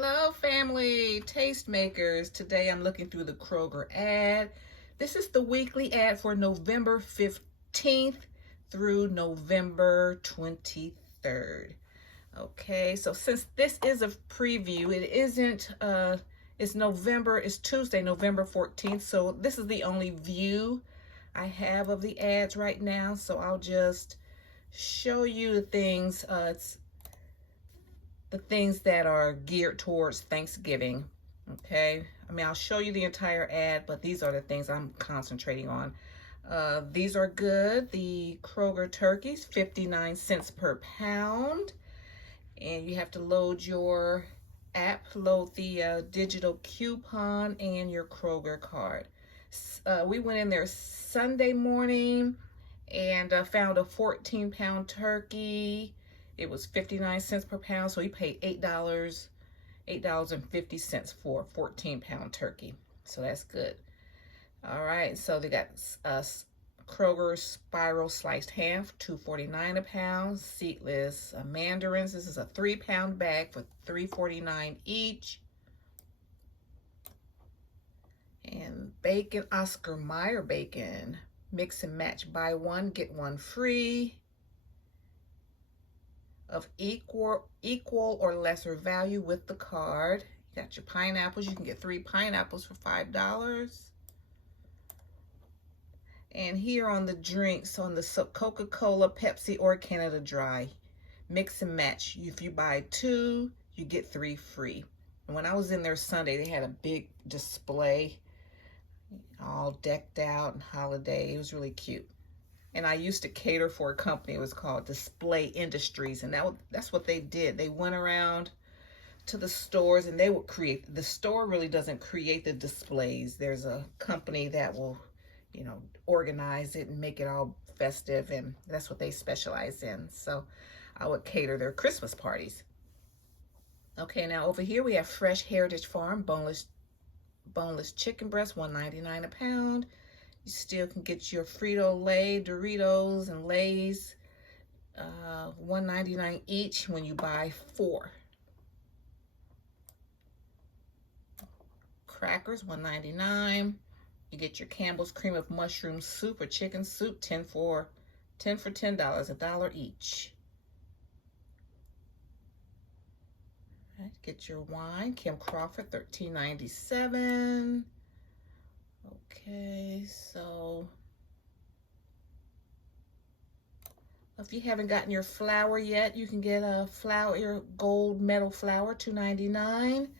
Hello family, tastemakers. Today I'm looking through the Kroger ad. This is the weekly ad for November 15th through November 23rd. Okay, so since this is a preview, it isn't, it's Tuesday, November 14th. So this is the only view I have of the ads right now. So I'll just show you the things. It's the things that are geared towards Thanksgiving. Okay, I mean, I'll show you the entire ad, but these are the things I'm concentrating on. These are good. The Kroger turkeys, 59 cents per pound. And you have to load your app, load the digital coupon and your Kroger card. We went in there Sunday morning and found a 14-pound turkey. It was 59 cents per pound, so we paid $8.50 for a 14-pound turkey. So that's good. All right, so they got Kroger spiral sliced ham for $2.49 a pound. Seedless mandarins. This is a 3-pound bag for $3.49 each. And bacon, Oscar Mayer bacon. Mix and match, buy one, get one free. Of equal or lesser value with the card. You got your pineapples. You can get 3 pineapples for $5. And here on the drinks, on the Coca-Cola, Pepsi, or Canada Dry, mix and match. If you buy 2, you get 3 free. And when I was in there Sunday, they had a big display, all decked out and holiday. It was really cute. And I used to cater for a company. It was called Display Industries, and that's what they did. They went around to the stores, and they would create. The store really doesn't create the displays. There's a company that will, organize it and make it all festive, and that's what they specialize in. So I would cater their Christmas parties. Okay, now over here we have Fresh Heritage Farm boneless chicken breast, $1.99 a pound. You still can get your Frito-Lay, Doritos, and Lay's, $1.99 each when you buy 4. Crackers, $1.99. You get your Campbell's cream of mushroom soup or chicken soup, 10 for $10, $1 each. All right, get your wine, Kim Crawford, $13.97. Okay, so if you haven't gotten your flour yet, you can get a your gold medal flour, $2.99,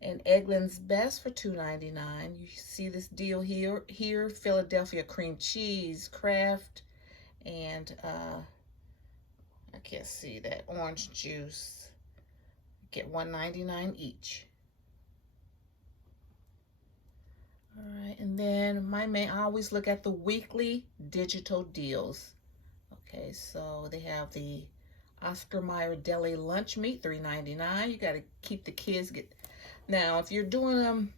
and Eggland's Best for $2.99. You see this deal here, Philadelphia cream cheese, Kraft, and I can't see that, orange juice. Get $1.99 each. All right, and then I always look at the weekly digital deals. Okay, so they have the Oscar Mayer Deli lunch meat, $3.99. You got to keep the kids Now, if you're doing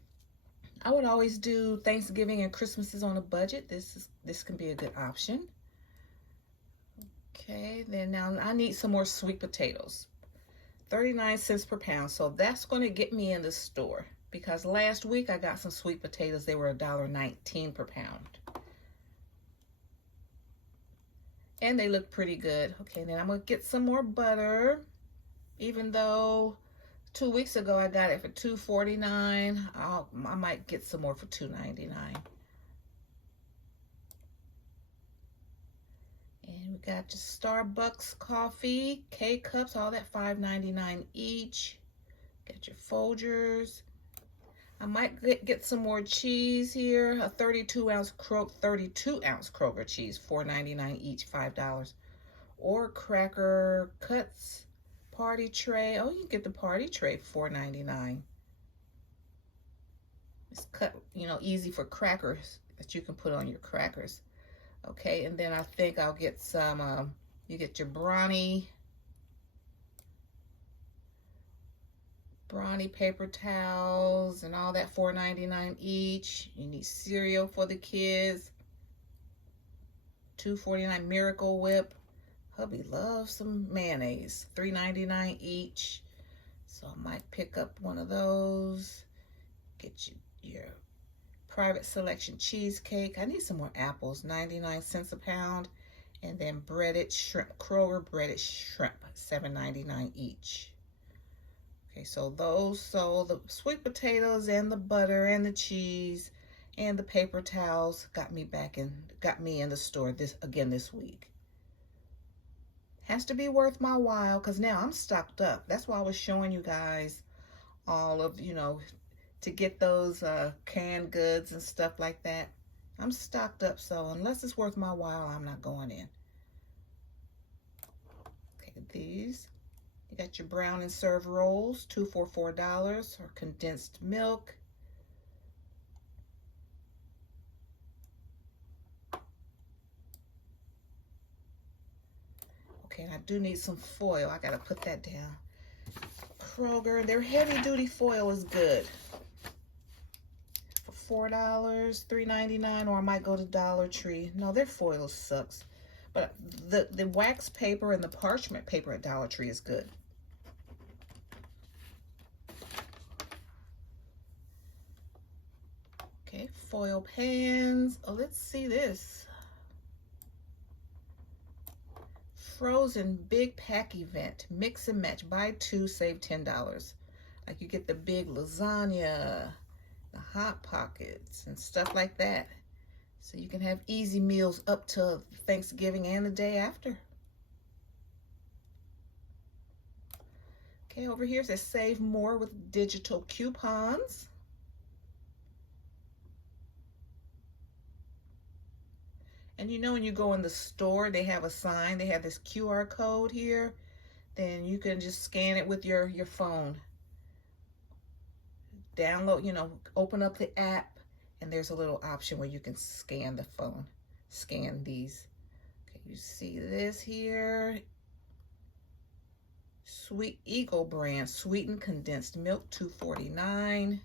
I would always do Thanksgiving and Christmases on a budget. This can be a good option. Okay, then now I need some more sweet potatoes. 39 cents per pound. So that's going to get me in the store, because last week I got some sweet potatoes. They were $1.19 per pound. And they look pretty good. Okay, then I'm going to get some more butter. Even though 2 weeks ago I got it for $2.49, I might get some more for $2.99. And we got your Starbucks coffee, K-cups, all that $5.99 each. Got your Folgers. I might get some more cheese here. A 32-ounce Kroger cheese, $4.99 each, $5. Or Cracker Cuts party tray. Oh, you can get the party tray for $4.99. It's cut, easy for crackers that you can put on your crackers. Okay, and then I think I'll get some, you get your Brawny paper towels and all that, $4.99 each. You need cereal for the kids, $2.49 Miracle Whip. Hubby loves some mayonnaise, $3.99 each. So I might pick up one of those. Get your private selection cheesecake. I need some more apples, 99 cents a pound. And then breaded shrimp, Kroger breaded shrimp, $7.99 each. Okay, so the sweet potatoes and the butter and the cheese and the paper towels got me in the store this week. Has to be worth my while, because now I'm stocked up. That's why I was showing you guys all of, to get those canned goods and stuff like that. I'm stocked up, so unless it's worth my while, I'm not going in. Okay, these. You got your brown and serve rolls, 2 for $4, or condensed milk. Okay, and I do need some foil. I gotta put that down. Kroger, their heavy duty foil is good. For $4, $3.99, or I might go to Dollar Tree. No, their foil sucks. But the wax paper and the parchment paper at Dollar Tree is good. Okay, foil pans. Oh, let's see this. Frozen big pack event. Mix and match. Buy 2, save $10. Like you get the big lasagna, the Hot Pockets, and stuff like that. So you can have easy meals up to Thanksgiving and the day after. Okay, over here it says save more with digital coupons. And when you go in the store, they have a sign, they have this QR code here. Then you can just scan it with your phone. Download, open up the app, and there's a little option where you can scan the phone. Scan these. Okay, you see this here. Sweet Eagle brand, sweetened condensed milk, $2.49.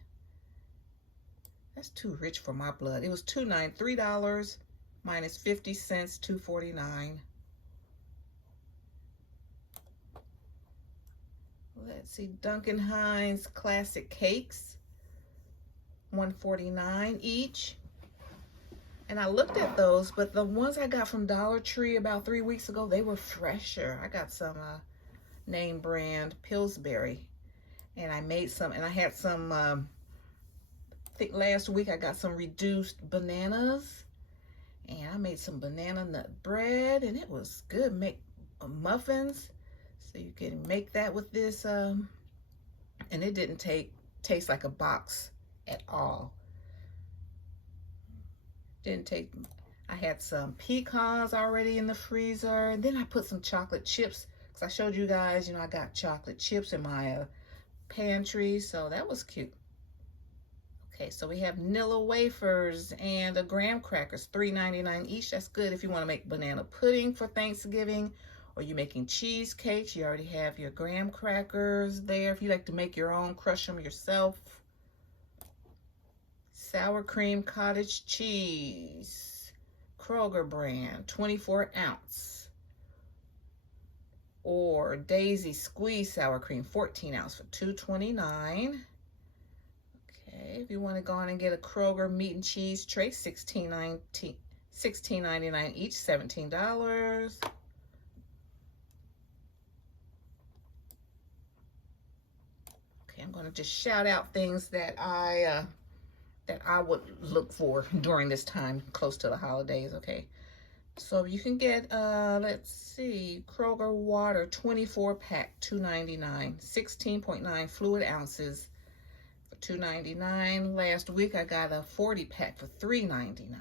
That's too rich for my blood. It was $3 minus 50 cents, $2.49. Let's see, Duncan Hines classic cakes, $1.49 each. And I looked at those, but the ones I got from Dollar Tree about 3 weeks ago, they were fresher. I got some name brand Pillsbury, and I made some, and I had some, I think last week I got some reduced bananas, and I made some banana nut bread, and it was good. Make muffins, so you can make that with this, and it didn't taste like a box at all. I had some pecans already in the freezer, and then I put some chocolate chips, because I showed you guys, I got chocolate chips in my pantry, so that was cute. Okay, so we have Nilla wafers and graham crackers, $3.99 each. That's good if you want to make banana pudding for Thanksgiving, or you're making cheesecakes. You already have your graham crackers there. If you like to make your own, crush them yourself. Sour cream cottage cheese, Kroger brand, 24 ounce. Or Daisy squeeze sour cream, 14 ounce for $2.29. Okay, if you want to go on and get a Kroger meat and cheese tray, $16.99 each, $17. Okay, I'm going to just shout out things that I would look for during this time close to the holidays. Okay, so you can get let's see, Kroger water 24 pack, $2.99, 16.9 fluid ounces for $2.99. Last week I got a 40 pack for $3.99.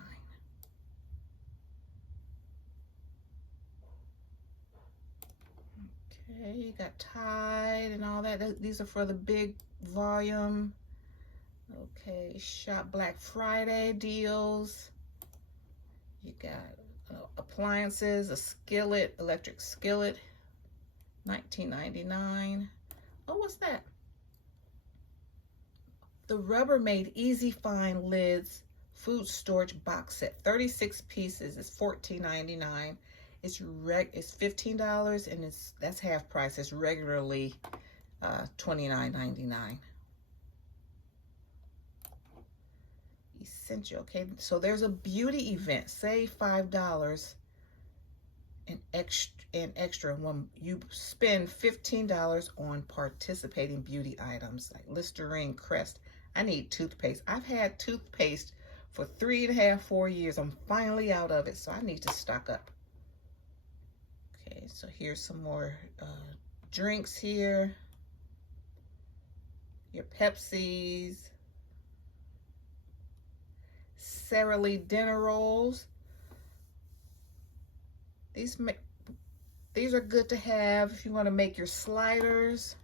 Okay, you got Tide and all that. These are for the big volume. Okay, shop Black Friday deals. You got appliances, a skillet, electric skillet, $19.99. Oh, what's that? The Rubbermaid Easy Find Lids food storage box set, 36 pieces, is $14.99. It's $15, and that's half price. It's regularly $29.99. Essential. Okay, so there's a beauty event. Save $5 in extra when you spend $15 on participating beauty items like Listerine, Crest. I need toothpaste. I've had toothpaste for 3.5, 4 years. I'm finally out of it, so I need to stock up. Okay, so here's some more drinks here. Your Pepsis, Sara Lee dinner rolls. These are good to have if you want to make your sliders.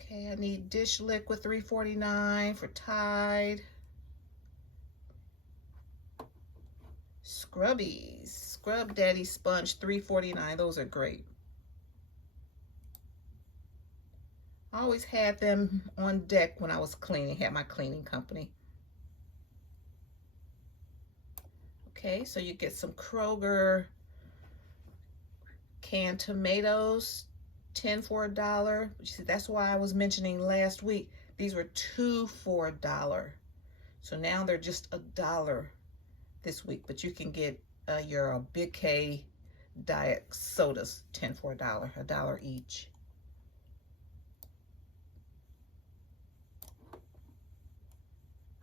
Okay, I need dish liquid, $3.49 for Tide. Scrubbies, Scrub Daddy Sponge, $3.49. Those are great. I always had them on deck when I was cleaning, had my cleaning company. Okay, so you get some Kroger canned tomatoes, 10 for $1. You see, that's why I was mentioning last week, these were 2 for $1. So now they're just $1 this week, but you can get your Big K diet sodas, 10 for $1 each.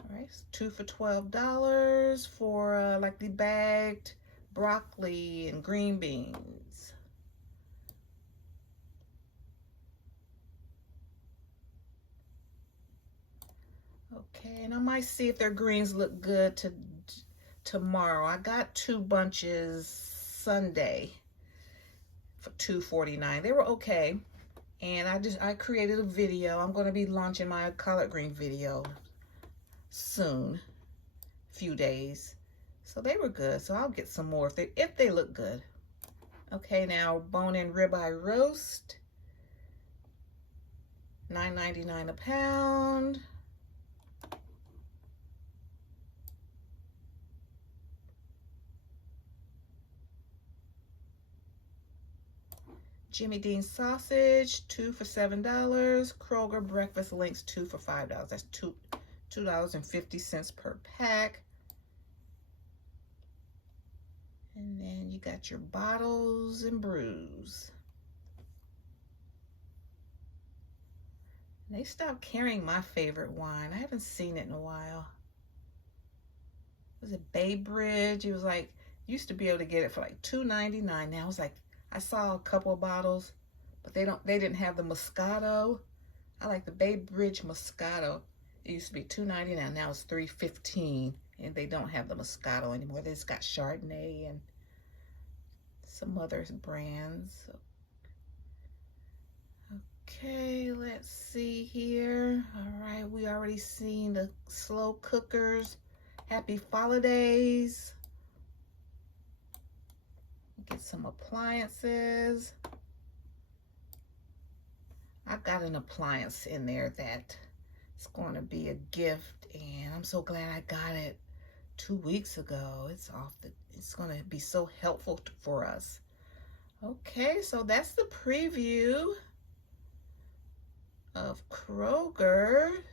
All right, 2 for $12 for like the bagged broccoli and green beans. Okay, and I might see if their greens look good tomorrow. I got 2 bunches Sunday for $2.49. They were okay, and I created a video. I'm going to be launching my collard green video soon, few days. So they were good, so I'll get some more if they look good. Okay, now bone-in ribeye roast, $9.99 a pound. Jimmy Dean sausage, 2 for $7. Kroger breakfast links, 2 for $5. That's $2.50 per pack. And then you got your bottles and brews. They stopped carrying my favorite wine. I haven't seen it in a while. Was it Bay Bridge? It was like, used to be able to get it for like $2.99. Now it's like, I saw a couple of bottles, but they didn't have the Moscato. I like the Bay Bridge Moscato. It used to be $2.99. Now it's $3.15, and they don't have the Moscato anymore. They just got Chardonnay and some other brands. Okay, let's see here. All right, we already seen the slow cookers. Happy holidays. Get some appliances. I've got an appliance in there that it's going to be a gift, and I'm so glad I got it 2 weeks ago. It's going to be so helpful for us. Okay, so that's the preview of Kroger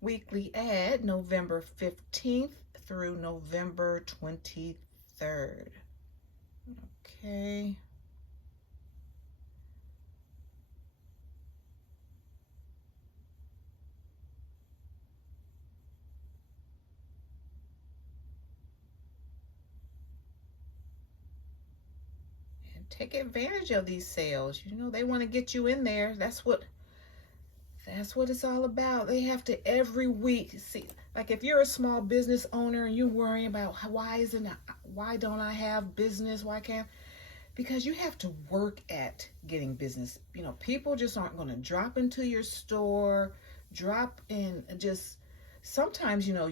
weekly ad, November 15th through November 23rd. Okay. And take advantage of these sales. You know, they want to get you in there. That's what it's all about. They have to every week see, like if you're a small business owner and you're worrying about why don't I have business? Why can't? Because you have to work at getting business. You know, people just aren't going to drop into your store, drop in just, sometimes, you know,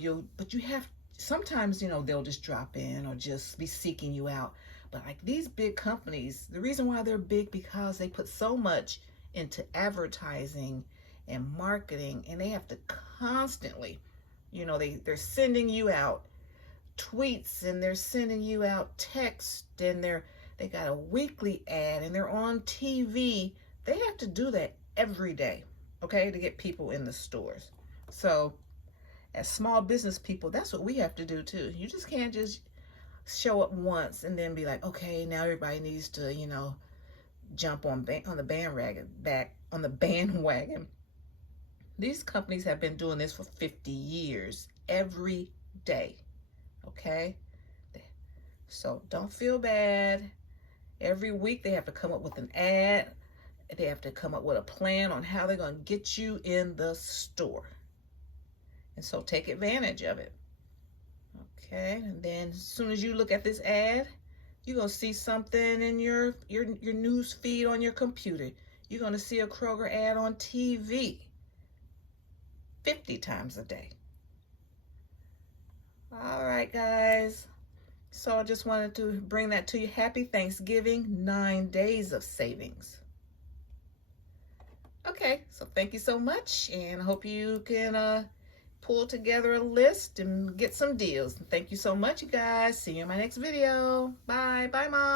sometimes, you know, they'll just drop in or just be seeking you out. But like these big companies, the reason why they're big, because they put so much into advertising and marketing, and they have to constantly, you know, they're sending you out tweets, and they're sending you out text, and they got a weekly ad, and they're on TV. They have to do that every day, okay, to get people in the stores. So as small business people, that's what we have to do too. You just can't just show up once and then be like, okay, now everybody needs to, jump on the bandwagon. These companies have been doing this for 50 years, every day, okay? So don't feel bad. Every week they have to come up with an ad. They have to come up with a plan on how they're going to get you in the store. And so take advantage of it. Okay, and then as soon as you look at this ad, you're going to see something in your news feed on your computer. You're going to see a Kroger ad on TV 50 times a day. All right, guys. So I just wanted to bring that to you. Happy Thanksgiving, 9 days of savings. Okay, so thank you so much, and I hope you can pull together a list and get some deals. Thank you so much, you guys. See you in my next video. Bye. Bye, Mom.